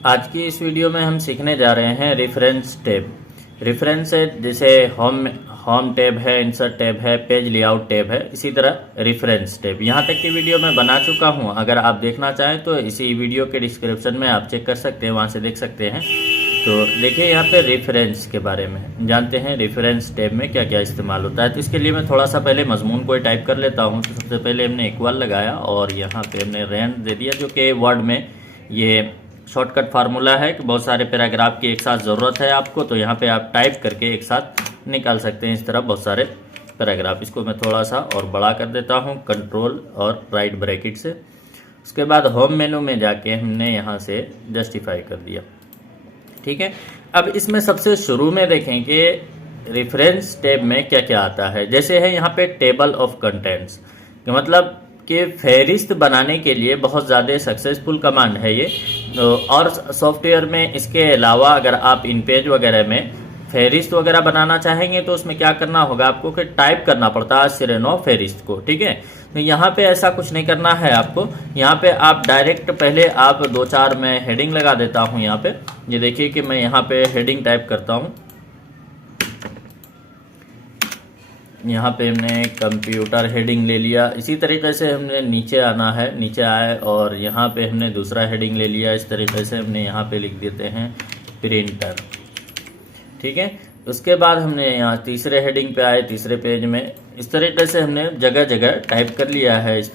आज की इस वीडियो में हम सीखने जा रहे हैं रेफरेंस टैब। रेफरेंस है जैसे होम टैब है, इंसर्ट टैब है, पेज लेआउट टैब है, इसी तरह रेफरेंस टैब। यहाँ तक की वीडियो मैं बना चुका हूँ, अगर आप देखना चाहें तो इसी वीडियो के डिस्क्रिप्शन में आप चेक कर सकते हैं, वहाँ से देख सकते हैं। तो देखिए यहाँ पे रेफरेंस के बारे में जानते हैं, रेफरेंस टैब में क्या क्या इस्तेमाल होता है। तो इसके लिए मैं थोड़ा सा पहले मजमून को टाइप कर लेता हूँ। तो सबसे पहले हमने इक्वल लगाया और यहाँ पे हमने रेंज दे दिया, जो कि वर्ड में ये शॉर्टकट फार्मूला है कि बहुत सारे पैराग्राफ की एक साथ ज़रूरत है आपको, तो यहाँ पे आप टाइप करके एक साथ निकाल सकते हैं इस तरह बहुत सारे पैराग्राफ। इसको मैं थोड़ा सा और बड़ा कर देता हूँ कंट्रोल और राइट ब्रैकेट से। उसके बाद होम मेनू में जाके हमने यहाँ से जस्टिफाई कर दिया, ठीक है। अब इसमें सबसे शुरू में देखें कि रेफरेंस टैब में क्या क्या आता है। जैसे है यहाँ पे टेबल ऑफ कंटेंट्स, मतलब कि फहरिस्त बनाने के लिए बहुत ज़्यादा सक्सेसफुल कमांड है ये। और सॉफ्टवेयर में इसके अलावा अगर आप इन पेज वगैरह में फहरिस्त वगैरह बनाना चाहेंगे तो उसमें क्या करना होगा आपको कि टाइप करना पड़ता है सिरेनो फहरिस्त को, ठीक है। तो यहाँ पे ऐसा कुछ नहीं करना है आपको। यहाँ पे आप डायरेक्ट पहले आप 2-4 मैं हेडिंग लगा देता हूँ। यहाँ पे ये देखिए कि मैं यहाँ पे हेडिंग टाइप करता हूँ। यहाँ पे हमने कंप्यूटर हेडिंग ले लिया। इसी तरीके से हमने नीचे आना है, नीचे आए और यहाँ पे हमने दूसरा हेडिंग ले लिया। इस तरीके से हमने यहाँ पे लिख देते हैं प्रिंटर, ठीक है। उसके बाद हमने यहाँ तीसरे हेडिंग पे आए, तीसरे पेज में इस तरीके से हमने जगह जगह टाइप कर लिया है। इस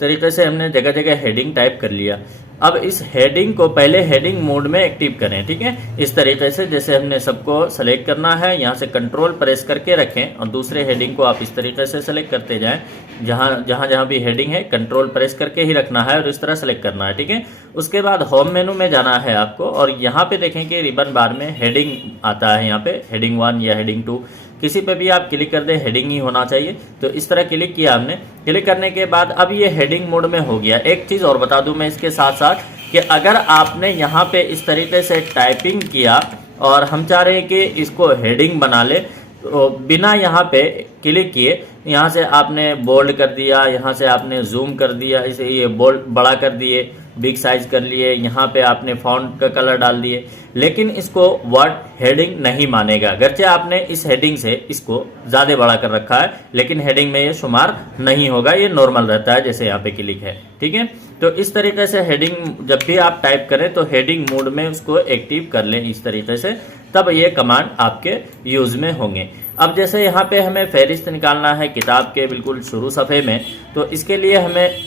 तरीके से हमने जगह जगह हेडिंग टाइप कर लिया। अब इस हेडिंग को पहले हेडिंग मोड में एक्टिव करें, ठीक है। इस तरीके से जैसे हमने सबको सेलेक्ट करना है, यहाँ से कंट्रोल प्रेस करके रखें और दूसरे हेडिंग को आप इस तरीके से सेलेक्ट करते जाएं। जहाँ भी हेडिंग है कंट्रोल प्रेस करके ही रखना है और इस तरह सेलेक्ट करना है, ठीक है। उसके बाद होम मेनू में जाना है आपको और यहाँ पे देखें कि रिबन बार में हेडिंग आता है। यहाँ पे हेडिंग 1 या हेडिंग 2 किसी पे भी आप क्लिक कर दें, हेडिंग ही होना चाहिए। तो इस तरह क्लिक किया हमने। क्लिक करने के बाद अब ये हेडिंग मोड में हो गया। एक चीज़ और बता दूं मैं इसके साथ साथ कि अगर आपने यहाँ पे इस तरीके से टाइपिंग किया और हम चाह रहे हैं कि इसको हेडिंग बना ले, तो बिना यहाँ पे क्लिक किए यहाँ से आपने बोल्ड कर दिया, यहाँ से आपने जूम कर दिया, इसे ये बोल्ड बड़ा कर दिए, बिग साइज कर लिए, यहाँ पे आपने फॉन्ट का कलर डाल दिए, लेकिन इसको वर्ड हेडिंग नहीं मानेगा। अगरचे आपने इस हेडिंग से इसको ज़्यादा बड़ा कर रखा है, लेकिन हेडिंग में ये शुमार नहीं होगा, ये नॉर्मल रहता है जैसे यहाँ पे क्लिक है, ठीक है। तो इस तरीके से हेडिंग जब भी आप टाइप करें तो हेडिंग मोड में उसको एक्टिव कर लें इस तरीके से, तब ये कमांड आपके यूज में होंगे। अब जैसे यहाँ पे हमें फहरिस्त निकालना है किताब के बिल्कुल शुरू सफ़े में, तो इसके लिए हमें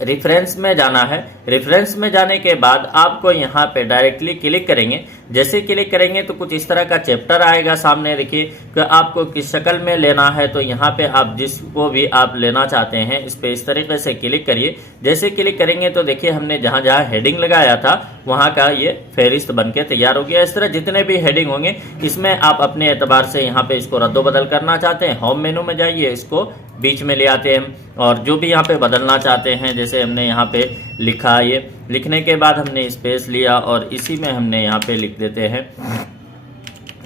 रेफरेंस में जाना है। रेफरेंस में जाने के बाद आपको यहाँ पे डायरेक्टली क्लिक करेंगे। जैसे क्लिक करेंगे तो कुछ इस तरह का चैप्टर आएगा सामने। देखिए कि आपको किस शक्ल में लेना है, तो यहाँ पे आप जिसको भी आप लेना चाहते हैं इस पे इस तरीके से क्लिक करिए। जैसे क्लिक करेंगे तो देखिए हमने जहाँ जहाँ हेडिंग लगाया था वहाँ का ये फहरिस्त बन के तैयार हो गया। इस तरह जितने भी हेडिंग होंगे इसमें आप अपने एतबार से यहाँ पे इसको रद्दोबदल करना चाहते हैं, होम मेनू में जाइए, इसको बीच में ले आते हैं और जो भी यहाँ पे बदलना चाहते हैं, जैसे हमने यहाँ पे लिखा, ये लिखने के बाद हमने स्पेस लिया और इसी में हमने यहाँ पे लिख देते हैं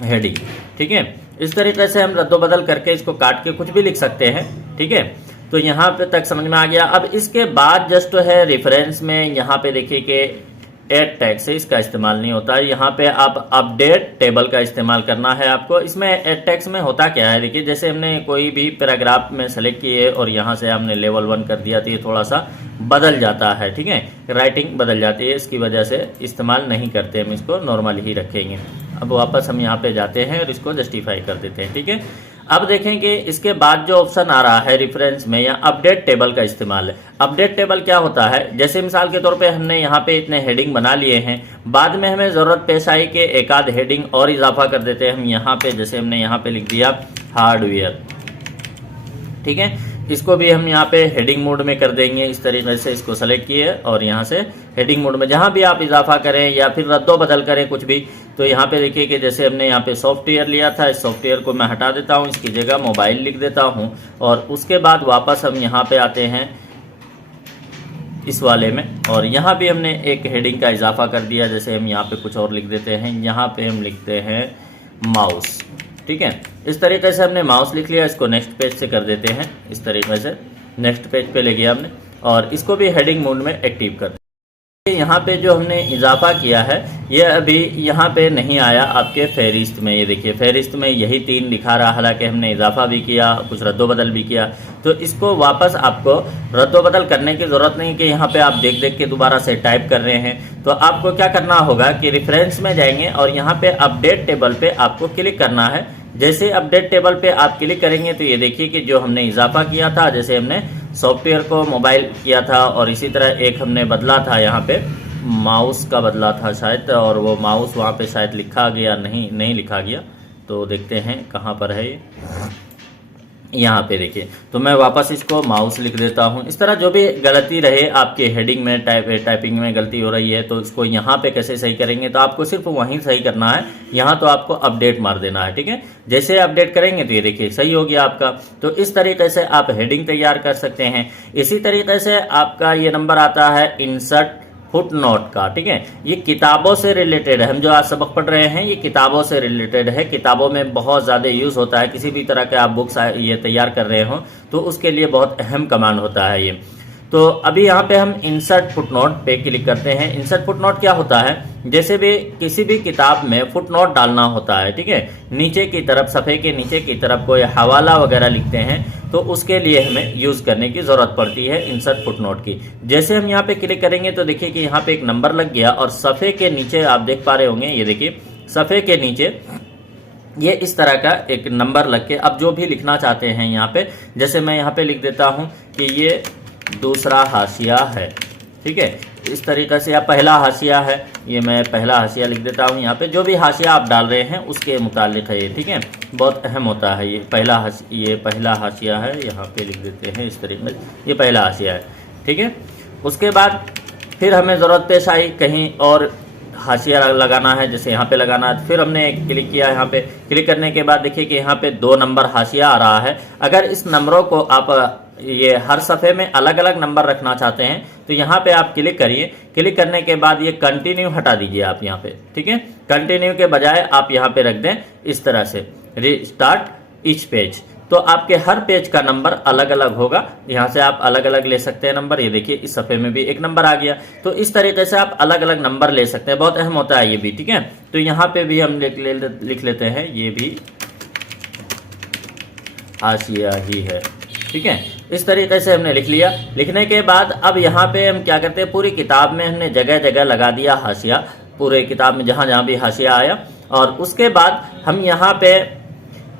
हेडिंग, ठीक है। इस तरीके से हम रद्दोबदल करके इसको काट के कुछ भी लिख सकते हैं, ठीक है। तो यहाँ पे तक समझ में आ गया। अब इसके बाद जस्ट है रेफरेंस में यहाँ पे देखिए कि एड टैग से इसका इस्तेमाल नहीं होता है। यहाँ पे आप अपडेट टेबल का इस्तेमाल करना है आपको। इसमें एड टैग्स में होता क्या है, देखिए जैसे हमने कोई भी पैराग्राफ में सेलेक्ट किए और यहाँ से हमने लेवल 1 कर दिया तो ये थोड़ा सा बदल जाता है, ठीक है, राइटिंग बदल जाती है, इसकी वजह से इस्तेमाल नहीं करते, हम इसको नॉर्मल ही रखेंगे। अब वापस हम यहाँ पे जाते हैं और इसको जस्टिफाई कर देते हैं, ठीक है। अब देखें कि इसके बाद जो ऑप्शन आ रहा है रेफरेंस में, या अपडेट टेबल का इस्तेमाल है। अपडेट टेबल क्या होता है, जैसे मिसाल के तौर पे हमने यहाँ पे इतने हेडिंग बना लिए हैं, बाद में हमें ज़रूरत पेश आई कि एक आध हेडिंग और इजाफा कर देते हैं हम यहाँ पे। जैसे हमने यहाँ पे लिख दिया हार्डवेयर, ठीक है। इसको भी हम यहाँ पे हेडिंग मोड में कर देंगे। इस तरीके से इसको सेलेक्ट किए और यहाँ से हेडिंग मोड में जहाँ भी आप इजाफा करें या फिर रद्दो बदल करें कुछ भी, तो यहाँ पे देखिए कि जैसे हमने यहाँ पे सॉफ्टवेयर लिया था, इस सॉफ्टवेयर को मैं हटा देता हूँ, इसकी जगह मोबाइल लिख देता हूँ और उसके बाद वापस हम यहाँ पे आते हैं इस वाले में और यहाँ भी हमने एक हेडिंग का इजाफा कर दिया। जैसे हम यहाँ पे कुछ और लिख देते हैं, यहाँ पे हम लिखते हैं माउस, ठीक है। इस तरीके से हमने माउस लिख लिया। इसको नेक्स्ट पेज से कर देते हैं, इस तरीके से नेक्स्ट पेज पे ले गया हमने और इसको भी हेडिंग मोड में एक्टिव कर यहाँ पे जो हमने इजाफा किया है ये अभी यहाँ पे नहीं आया आपके फहरिस्त में। ये देखिए फहरिस्त में यही 3 दिखा रहा, हालांकि हमने इजाफा भी किया, कुछ रद्दोबदल भी किया। तो इसको वापस आपको रद्दोबदल करने की ज़रूरत नहीं कि यहाँ पे आप देख देख के दोबारा से टाइप कर रहे हैं। तो आपको क्या करना होगा कि रेफरेंस में जाएंगे और यहाँ पे अपडेट टेबल पे आपको क्लिक करना है। जैसे अपडेट टेबल पे आप क्लिक करेंगे तो ये देखिए कि जो हमने इजाफा किया था, जैसे हमने सॉफ्टवेयर को मोबाइल किया था और इसी तरह एक हमने बदला था, यहाँ पे माउस का बदला था शायद, और वो माउस वहाँ पे शायद लिखा गया, नहीं लिखा गया। तो देखते हैं कहाँ पर है ये, यहाँ पे देखिए। तो मैं वापस इसको माउस लिख देता हूँ। इस तरह जो भी गलती रहे आपके हेडिंग में, टाइपिंग में गलती हो रही है तो इसको यहाँ पे कैसे सही करेंगे, तो आपको सिर्फ वहीं सही करना है, यहाँ तो आपको अपडेट मार देना है, ठीक है। जैसे अपडेट करेंगे तो ये देखिए सही हो गया आपका। तो इस तरीके से आप हेडिंग तैयार कर सकते हैं। इसी तरीके से आपका ये नंबर आता है इंसर्ट फुट नोट का, ठीक है। ये किताबों से रिलेटेड है, हम जो आज सबक पढ़ रहे हैं ये किताबों से रिलेटेड है। किताबों में बहुत ज़्यादा यूज़ होता है, किसी भी तरह के आप बुक्स ये तैयार कर रहे हो तो उसके लिए बहुत अहम कमांड होता है ये। तो अभी यहाँ पे हम इंसर्ट फुटनोट पे क्लिक करते हैं। इंसर्ट फुटनोट क्या होता है, जैसे भी किसी भी किताब में फुटनोट डालना होता है, ठीक है, नीचे की तरफ, सफ़े के नीचे की तरफ कोई हवाला वगैरह लिखते हैं तो उसके लिए हमें यूज़ करने की ज़रूरत पड़ती है इंसर्ट फुटनोट की। जैसे हम यहाँ पे क्लिक करेंगे तो देखिए कि यहाँ पे एक नंबर लग गया और सफ़े के नीचे आप देख पा रहे होंगे, ये देखिए सफ़े के नीचे ये इस तरह का एक नंबर लग के अब जो भी लिखना चाहते हैं यहाँ पे, जैसे मैं यहाँ पे लिख देता हूँ कि ये दूसरा हाशिया है, ठीक है। इस तरीके से, या पहला हाशिया है, ये मैं पहला हाशिया लिख देता हूँ। यहाँ पे जो भी हाशिया आप डाल रहे हैं उसके मुतालिक है ये, ठीक है, बहुत अहम होता है ये पहला हाशिया है, यहाँ पे लिख देते हैं इस तरीके से, ये पहला हाशिया है, ठीक है। उसके बाद फिर हमें ज़रूरत पेश आई कहीं और हाशिया लगाना है, जैसे यहाँ पे लगाना है। फिर हमने क्लिक किया, यहाँ पे क्लिक करने के बाद देखिए कि यहाँ पे 2 नंबर हाशिया आ रहा है। अगर इस नंबरों को आप ये हर सफ़े में अलग अलग नंबर रखना चाहते हैं तो यहाँ पे आप क्लिक करिए। क्लिक करने के बाद ये कंटिन्यू हटा दीजिए आप यहाँ पे, ठीक है। कंटिन्यू के बजाय आप यहाँ पे रख दें इस तरह से, रीस्टार्ट ईच पेज। तो आपके हर पेज का नंबर अलग अलग होगा, यहाँ से आप अलग अलग ले सकते हैं नंबर। ये देखिए इस सफ़े में भी एक नंबर आ गया। तो इस तरीके से आप अलग अलग नंबर ले सकते हैं, बहुत अहम होता है ये भी, ठीक है। तो यहाँ पे भी हम लिख लेते हैं, ये भी हाशिया ही है, ठीक है। इस तरीके से हमने लिख लिया। लिखने के बाद अब यहाँ पे हम क्या करते हैं, पूरी किताब में हमने जगह जगह लगा दिया हाशिया, पूरे किताब में जहाँ जहाँ भी हाशिया आया। और उसके बाद हम यहाँ पे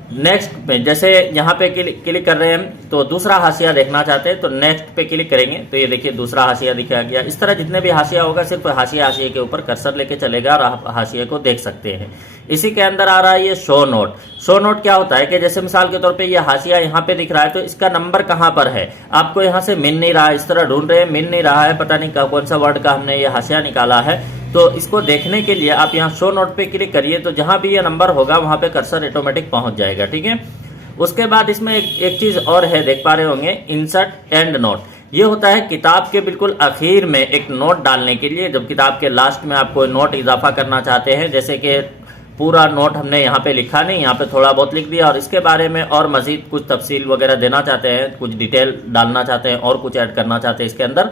नेक्स्ट पे, जैसे यहाँ पे क्लिक कर रहे हैं तो दूसरा हाशिया देखना चाहते हैं तो नेक्स्ट पे क्लिक करेंगे तो ये देखिए दूसरा हाशिया दिखाया गया। इस तरह जितने भी हाशिया होगा सिर्फ हाशिया के ऊपर कर्सर लेके चलेगा और आप हाशिया को देख सकते हैं। इसी के अंदर आ रहा है ये शो नोट। शो नोट क्या होता है कि जैसे मिसाल के तौर पे ये हाशिया यहाँ पे दिख रहा है तो इसका नंबर कहाँ पर है आपको यहाँ से मिल नहीं रहा है, इस तरह ढूंढ रहे हैं, मिल नहीं रहा है, पता नहीं कौन सा वर्ड का हमने ये हाशिया निकाला है। तो इसको देखने के लिए आप यहाँ शो नोट पे क्लिक करिए तो जहां भी ये नंबर होगा वहां पे कर्सर ऑटोमेटिक पहुंच जाएगा, ठीक है। उसके बाद इसमें एक चीज और है, देख पा रहे होंगे, इंसर्ट एंड नोट। ये होता है किताब के बिल्कुल आखिर में एक नोट डालने के लिए, जब किताब के लास्ट में आप कोई नोट इजाफा करना चाहते हैं, जैसे कि पूरा नोट हमने यहाँ पे लिखा नहीं, यहाँ पे थोड़ा बहुत लिख दिया और इसके बारे में और मजीद कुछ तफसील वगैरह देना चाहते हैं, कुछ डिटेल डालना चाहते हैं और कुछ ऐड करना चाहते हैं इसके अंदर,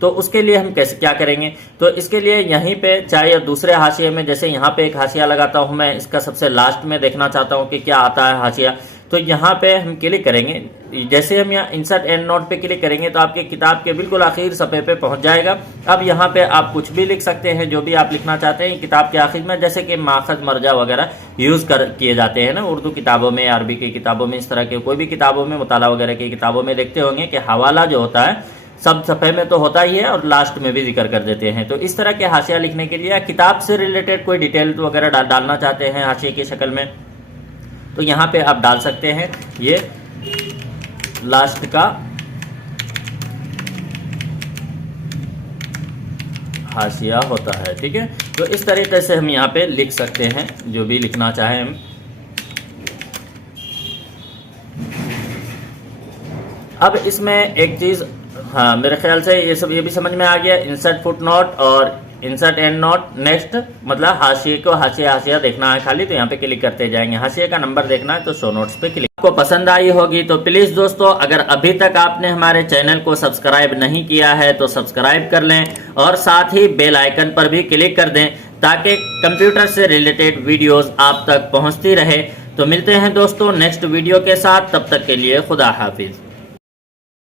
तो उसके लिए हम कैसे क्या करेंगे। तो इसके लिए यहीं पे चाहे दूसरे हाशिए में, जैसे यहाँ पे एक हाशिया लगाता हूँ मैं, इसका सबसे लास्ट में देखना चाहता हूँ कि क्या आता है हाशिया, तो यहाँ पे हम क्लिक करेंगे। जैसे हम यहाँ इंसर्ट एंड नोट पे क्लिक करेंगे तो आपके किताब के बिल्कुल आखिर सफ़े पे पहुंच जाएगा। अब यहाँ पे आप कुछ भी लिख सकते हैं, जो भी आप लिखना चाहते हैं किताब के आखिर में, जैसे कि माखज मर्जा वगैरह यूज़ किए जाते हैं ना उर्दू किताबों में, अरबी की किताबों में, इस तरह के कोई भी किताबों में, मुताला वगैरह की किताबों में देखते होंगे कि हवाला जो होता है सब सफ़े में तो होता ही है और लास्ट में भी जिक्र कर देते हैं। तो इस तरह के हाशिया लिखने के लिए किताब से रिलेटेड कोई डिटेल वगैरह डालना चाहते हैं हाशिए की शक्ल में तो यहाँ पे आप डाल सकते हैं। ये लास्ट का हाशिया होता है, ठीक है। तो इस तरीके से हम यहाँ पे लिख सकते हैं जो भी लिखना चाहें हम। अब इसमें एक चीज़, हाँ मेरे ख्याल से ये भी समझ में आ गया, इंसर्ट फुट नोट और इंसर्ट एंड नोट। नेक्स्ट मतलब हाशिए को हाशिया देखना है खाली, तो यहाँ पे क्लिक करते जाएंगे। हाशिए का नंबर देखना है तो शो नोट्स पे क्लिक। आपको पसंद आई होगी। तो प्लीज दोस्तों, अगर अभी तक आपने हमारे चैनल को सब्सक्राइब नहीं किया है तो सब्सक्राइब कर लें और साथ ही बेल आइकन पर भी क्लिक कर दें ताकि कंप्यूटर से रिलेटेड वीडियोस आप तक पहुंचती रहे। तो मिलते हैं दोस्तों नेक्स्ट वीडियो के साथ, तब तक के लिए खुदा हाफिज।